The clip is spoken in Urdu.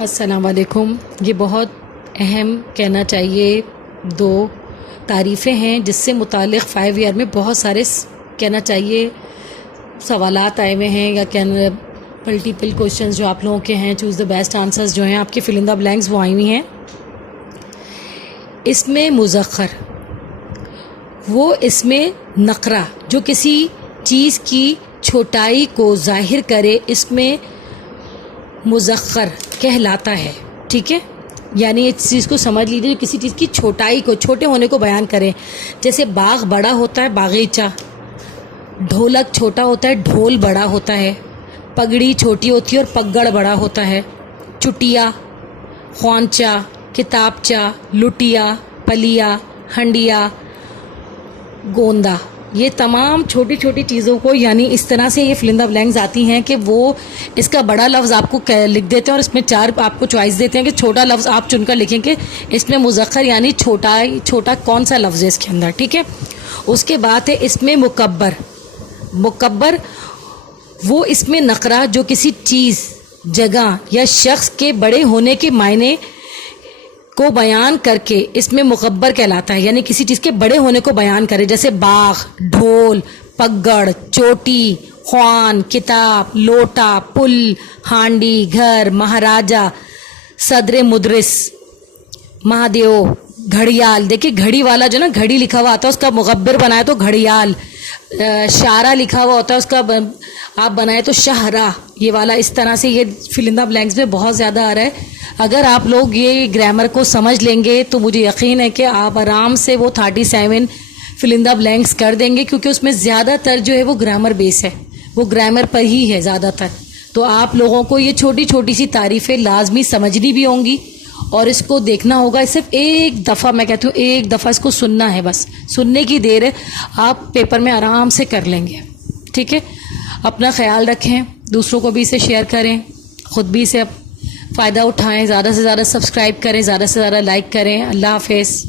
السلام علیکم. یہ بہت اہم کہنا چاہیے دو تعریفیں ہیں جس سے متعلق 5 ایئر میں بہت سارے کہنا چاہیے سوالات آئے ہوئے ہیں یا کہنا ملٹیپل کوشچنز جو آپ لوگوں کے ہیں. چوز دا بیسٹ آنسرز جو ہیں آپ کے فل ان دا بلینکس وہ آئی ہوئی ہیں. اس میں مذکر وہ اس میں نقرہ جو کسی چیز کی چھوٹائی کو ظاہر کرے اس میں مذکر کہلاتا ہے. ٹھیک ہے، یعنی اس چیز کو سمجھ لیجیے کسی چیز کی چھوٹائی کو چھوٹے ہونے کو بیان کرے. جیسے باغ بڑا ہوتا ہے باغیچہ، ڈھولک چھوٹا ہوتا ہے ڈھول بڑا ہوتا ہے، پگڑی چھوٹی ہوتی ہے اور پگڑ بڑا ہوتا ہے، چٹیا، خوانچہ، کتابچہ، لٹیا، پلیا، ہنڈیا، گوندا، یہ تمام چھوٹی چھوٹی چیزوں کو یعنی اس طرح سے یہ فل ان دا بلینکس آتی ہیں کہ وہ اس کا بڑا لفظ آپ کو لکھ دیتے ہیں اور اس میں 4 آپ کو چوائس دیتے ہیں کہ چھوٹا لفظ آپ چن کر لکھیں کہ اس میں مذکر یعنی چھوٹا کون سا لفظ ہے اس کے اندر. ٹھیک ہے، اس کے بعد ہے اس میں مکبر وہ اس میں نقرہ جو کسی چیز، جگہ یا شخص کے بڑے ہونے کے معنی کو بیان کر کے اس میں مکبر کہلاتا ہے، یعنی کسی چیز کے بڑے ہونے کو بیان کرے. جیسے باغ، ڈھول، پگڑ، چوٹی، خوان، کتاب، لوٹا، پل، ہانڈی، گھر، مہاراجہ، صدر مدرس، مہادیو، گھڑیال. دیکھیے گھڑی والا جو نا گھڑی لکھا ہوا آتا ہے اس کا مغبر بنایا تو گھڑیال، شارہ لکھا ہوا ہوتا ہے اس کا آپ بنائے تو شہرہ. یہ والا اس طرح سے یہ فل ان دا بلینکس میں بہت زیادہ آ رہا ہے. اگر آپ لوگ یہ گرامر کو سمجھ لیں گے تو مجھے یقین ہے کہ آپ آرام سے وہ 37 فل ان دا بلینکس کر دیں گے، کیونکہ اس میں زیادہ تر جو ہے وہ گرامر بیس ہے، وہ گرامر پر ہی ہے زیادہ تر. تو آپ لوگوں کو یہ چھوٹی چھوٹی سی تعریفیں لازمی سمجھنی بھی ہوں گی اور اس کو دیکھنا ہوگا. صرف ایک دفعہ، میں کہتی ہوں ایک دفعہ اس کو سننا ہے، بس سننے کی دیر ہے، آپ پیپر میں آرام سے کر لیں گے. ٹھیک ہے، اپنا خیال رکھیں، دوسروں کو بھی اسے شیئر کریں، خود بھی اسے فائدہ اٹھائیں، زیادہ سے زیادہ سبسکرائب کریں، زیادہ سے زیادہ لائک کریں. اللہ حافظ.